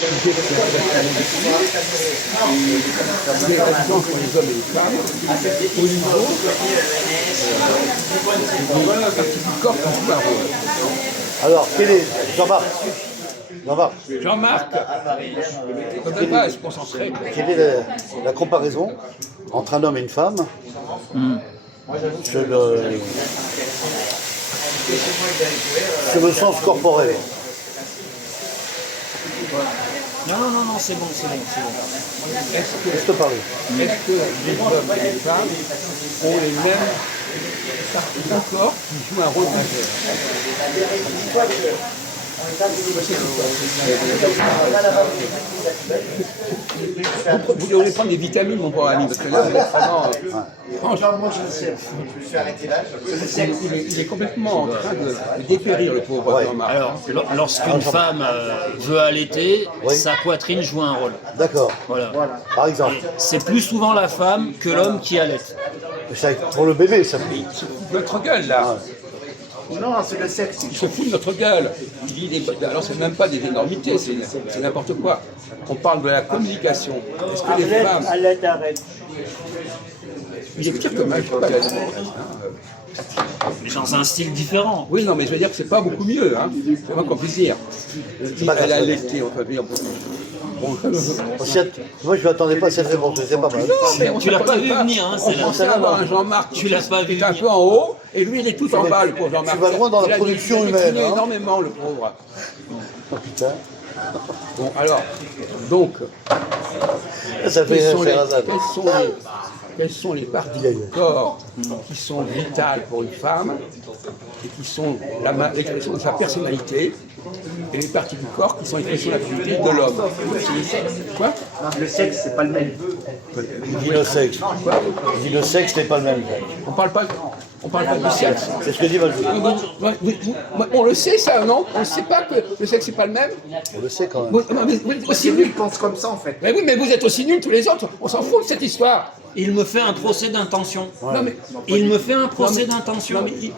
Les relations entre les hommes et les femmes au niveau des parties du corps qui jouent un rôle. Alors, quel est Jean-Marc Jean-Marc, Jean-Marc, on ne peut pas se concentrer. quelle est la comparaison entre un homme et une femme sur le sens corporel? Non, c'est bon. Est-ce que les hommes et les femmes ont les mêmes parties du corps qui jouent un rôle majeur? Vous devriez prendre des vitamines, mon pauvre ami, parce que là, vous êtes vraiment... franchement, je me suis arrêté là. Il est complètement en train de dépérir, le pauvre Jean-Marc. Alors, lorsqu'une femme veut allaiter, sa poitrine joue un rôle. D'accord. Voilà. Par exemple. C'est plus souvent la femme que l'homme qui allaite. C'est pour le bébé, ça. Notre gueule, là. Non, c'est le sexe. Il se fout de notre gueule. Il dit alors, c'est même pas des énormités, c'est n'importe quoi. On parle de la communication. Est-ce que les femmes... Arrête. Il est pire que mal, je sais pas, Mais dans un style différent. oui, non, mais je veux dire que c'est pas beaucoup mieux, hein. C'est moins qu'on puisse dire. Elle a allaité, enfin, dire. Bon, Moi, je ne m'attendais pas à cette réponse, c'est pas mal. Tu l'as pas vu venir, hein, on pensait avoir un Jean-Marc Tu l'as pas vu qui est un peu en haut, et lui, il est tout en bas, le pauvre Jean-Marc. Tu vas loin dans la Il a production décliné humaine, hein. énormément, le pauvre. Oh putain. Bon, alors, donc, Ça fait Sherazade. quelles sont les parties du corps qui sont vitales pour une femme et qui sont l'expression de sa personnalité, et les parties du corps qui sont l'expression de la personnalité de l'homme? C'est le sexe. Quoi? Le sexe, c'est pas le même. Il dit le sexe. Il dit le sexe n'est pas le même. On parle pas du sexe. C'est ce que dit Valjean. On le sait, ça, non? On ne sait pas que le sexe n'est pas le même? On le sait quand même. Vous êtes aussi nul. Il pense comme ça, en fait. Mais oui, mais vous êtes aussi nuls tous les autres. On s'en fout de cette histoire. Il me fait un procès d'intention. Non, mais... Il me fait un procès d'intention. Non, mais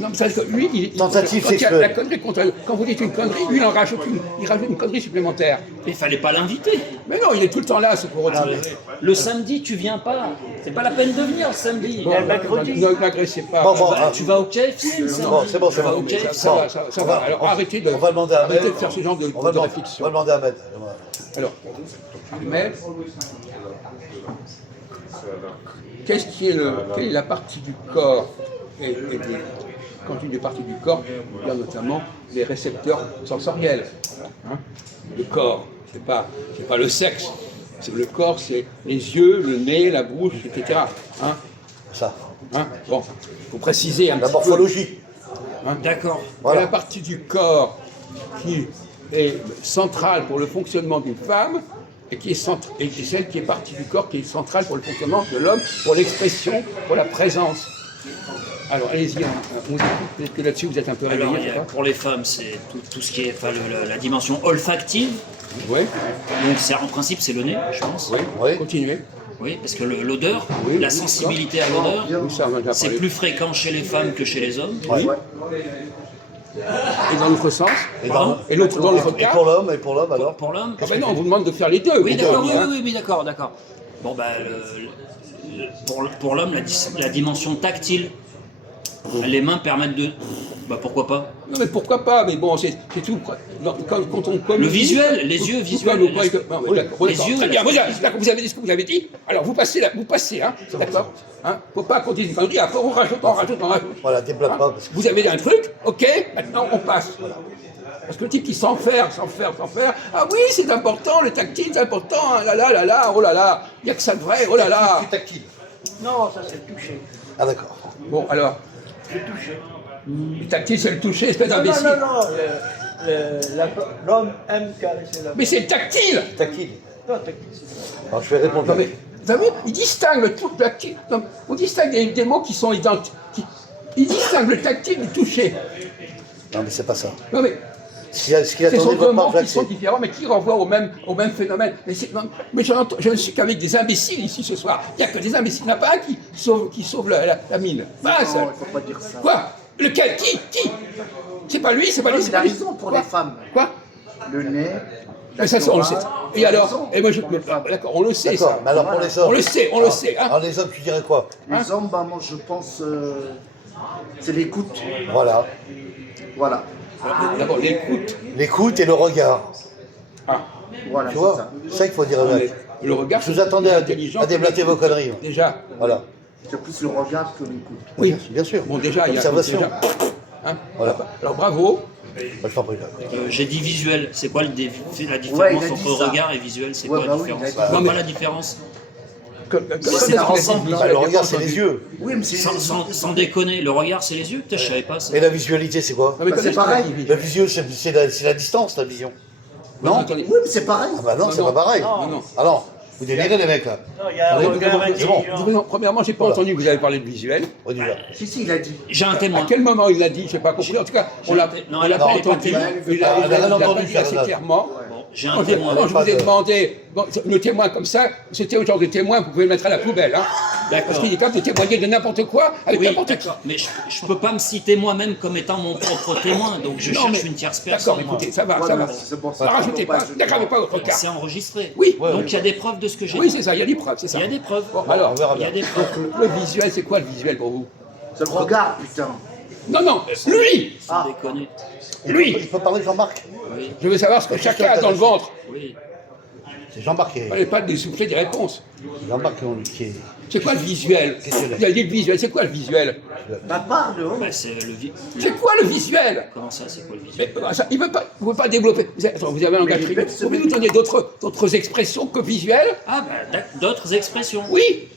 non, parce que lui, Tentative quand il y a sexuelle. la connerie quand vous dites une connerie, lui, il rajoute une connerie supplémentaire. Il fallait pas l'inviter. Mais non, il est tout le temps là, ce pauvre type. Le samedi, tu viens pas. C'est pas la peine de venir le samedi. Bon, ne l'agressez pas. Bon, Tu vas au KFC le samedi. Bon, c'est bon, c'est Tu vas bon. au KFC. Ça va. Alors arrêtez de, On va demander à Ahmed. arrêtez de faire ce genre de On va réflexion. demander à Ahmed. Alors, Ahmed, quelle est la partie du corps quand une des parties du corps, il y a notamment les récepteurs sensoriels. Hein, le corps, c'est pas le sexe. Le corps, c'est les yeux, le nez, la bouche, etc. Hein, Ça. bon, il faut préciser un La petit peu. morphologie. D'accord. Voilà. La partie du corps qui est centrale pour le fonctionnement d'une femme et celle qui est partie du corps qui est centrale pour le fonctionnement de l'homme, pour l'expression, pour la présence. Alors allez-y, on vous écoute. Peut-être que là-dessus vous êtes un peu Alors, réveillés. pour les femmes, c'est tout ce qui est la dimension olfactive. Oui, Donc, en principe, c'est le nez, je pense. oui, Oui. continuez. Oui, parce que l'odeur, Oui, la oui, sensibilité à l'odeur, Oui, ça, on en a déjà c'est parlé. plus fréquent chez les femmes que chez les hommes. Oui. Et dans l'autre sens. Et l'autre dans l'autre Et cas. pour l'homme alors. Pour l'homme. Ah ben non, on vous demande de faire les deux. Oui, les d'accord, deux, hein. oui, d'accord. Bon, bah, pour l'homme, la dimension tactile, les mains permettent de... Bah, pourquoi pas? Non mais pourquoi pas, mais bon, c'est tout. Quand on communique... Le visuel, les yeux visuels. Non, mais d'accord, Les yeux, très bien, d'accord, vous avez dit ce que vous avez dit, alors vous passez, hein, d'accord, hein, faut pas qu'on dise une connerie, après on rajoute. Voilà, débloque pas. Parce que... Vous avez un truc, ok, maintenant on passe. Parce que le type qui s'enferme, ah oui, c'est important, le tactile, c'est important, oh là là, il n'y a que ça de vrai, oh là là. C'est tactile. Non, ça, c'est le toucher. Ah d'accord. Bon, alors, Le toucher. le tactile, c'est le toucher, espèce Non, d'imbécile. non. L'homme aime caresser la... Mais c'est le tactile. Tactile. Non, tactile, c'est ça. Alors je vais répondre. Non mais, vous avez vu, il distingue le tout tactile. Non, on distingue des mots qui sont identiques. Il distingue le tactile du toucher. Non mais c'est pas ça. Non mais, Ce qu'il ce sont attendait deux va mots pas qui sont différents, mais qui renvoient au même phénomène. Mais je ne suis qu'avec des imbéciles ici ce soir. Il n'y a que des imbéciles. Il n'y en a pas un qui sauve la mine. Pas un seul. Non, il ne faut pas dire ça. Quoi? Lequel? Qui? C'est pas lui, c'est pas lui, c'est Il a pas lui. raison pour Quoi? les femmes. Quoi? Le nez, Mais ça, on le sait. Et alors, et moi, d'accord, on le sait, D'accord, ça. mais alors pour les hommes. On le sait, on le sait. Hein. Alors les hommes, tu dirais quoi? Les hommes, bah, moi je pense, c'est l'écoute. Voilà. Voilà. D'abord, l'écoute. L'écoute et le regard. Ah, Voilà, Tu c'est vois? ça. C'est ça qu'il faut dire. Avec. le regard. Je vous attendais intelligent à déblater vos conneries. Déjà. Voilà. C'est plus le regard que l'écoute. Oui, Bien sûr. Bon, déjà, il y a. Observation. Déjà, hein. Voilà. Alors, bravo. Bah, je t'en prie. J'ai dit visuel. C'est quoi la Ouais, différence il a dit entre ça. regard et visuel? C'est Ouais, quoi bah la oui, différence? il a dit Je vois ça. pas la différence. c'est un ensemble. Bah, le regard, c'est les yeux. Oui, mais c'est Sans déconner, le regard c'est les yeux. Putain, je savais pas ça. Et la visualité, c'est quoi? Non, mais Bah, connais c'est pareil. La visuel, c'est la distance, la vision. Non? Attendez. Oui, mais c'est pareil. Ah bah non, c'est non. pas pareil. Non, non. Ah non, vous délirez les mecs là. Non, il y a un Vous- regard vous- intelligent. Premièrement, j'ai pas Voilà. entendu que vous avez parlé de visuel. On y va. Si, il a dit. J'ai un À témoin. quel moment il l'a dit? Je n'ai pas compris. En tout cas, on l'a Non, on l'a elle pas a pas entendu. été- Il a elle a rien pas entendu, dit assez Charles. clairement. Bon, j'ai un Quand témoin. je vous ai demandé, bon, le témoin comme ça, c'était au genre de témoin que vous pouvez mettre à la poubelle. Hein, parce D'accord. qu'il est capable de témoigner de n'importe quoi avec Oui, n'importe qui. d'accord. Mais je peux pas me citer moi-même comme étant mon propre témoin, donc je Non, cherche mais- une tierce D'accord, personne. moi. écoutez, ça va, ça Voilà, va. c'est pour Ne ça. rajoutez pas, n'aggravez pas votre cas. C'est enregistré. Oui, Donc il y a des preuves de ce que j'ai oui, dit. c'est ça, il y a des preuves, c'est ça. Il y a des preuves. Bon, alors, on verra Il y a bien. des preuves. le visuel, c'est quoi le visuel pour vous? C'est le regard, putain. Non, non, lui. Sans déconner. Lui. Il peut parler Jean-Marc? Oui, Je veux savoir ce que chacun a dans le ventre. oui. C'est Jean-Marc qui Vous est. n'allez pas lui souffler des réponses. Jean-Marc qui est. C'est quoi le visuel? Vous avez dit le visuel, c'est quoi le visuel? Bah, parle, oh. Bah, c'est le C'est quoi le visuel? Comment ça, c'est quoi le visuel? Mais, ça, il ne veut pas développer. Attends, vous avez un langage Mais privé. répète, Vous pouvez nous donner d'autres expressions que visuel? Ah, bah, d'autres expressions. Oui.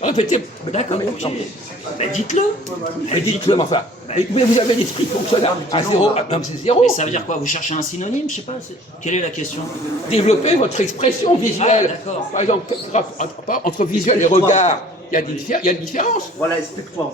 Répétez. D'accord, Non, mais- ok. non. Bah, dites-le. Mais dites-le, mais enfin. Mais vous avez l'esprit fonctionnel à zéro. Ah, non, mais c'est zéro. Mais ça veut dire quoi? Vous cherchez un synonyme? Je sais pas. Quelle est la question? Développez votre expression visuelle. Ah, d'accord. Par exemple, entre visuel et regard, il y a une différence. Voilà, explique-toi.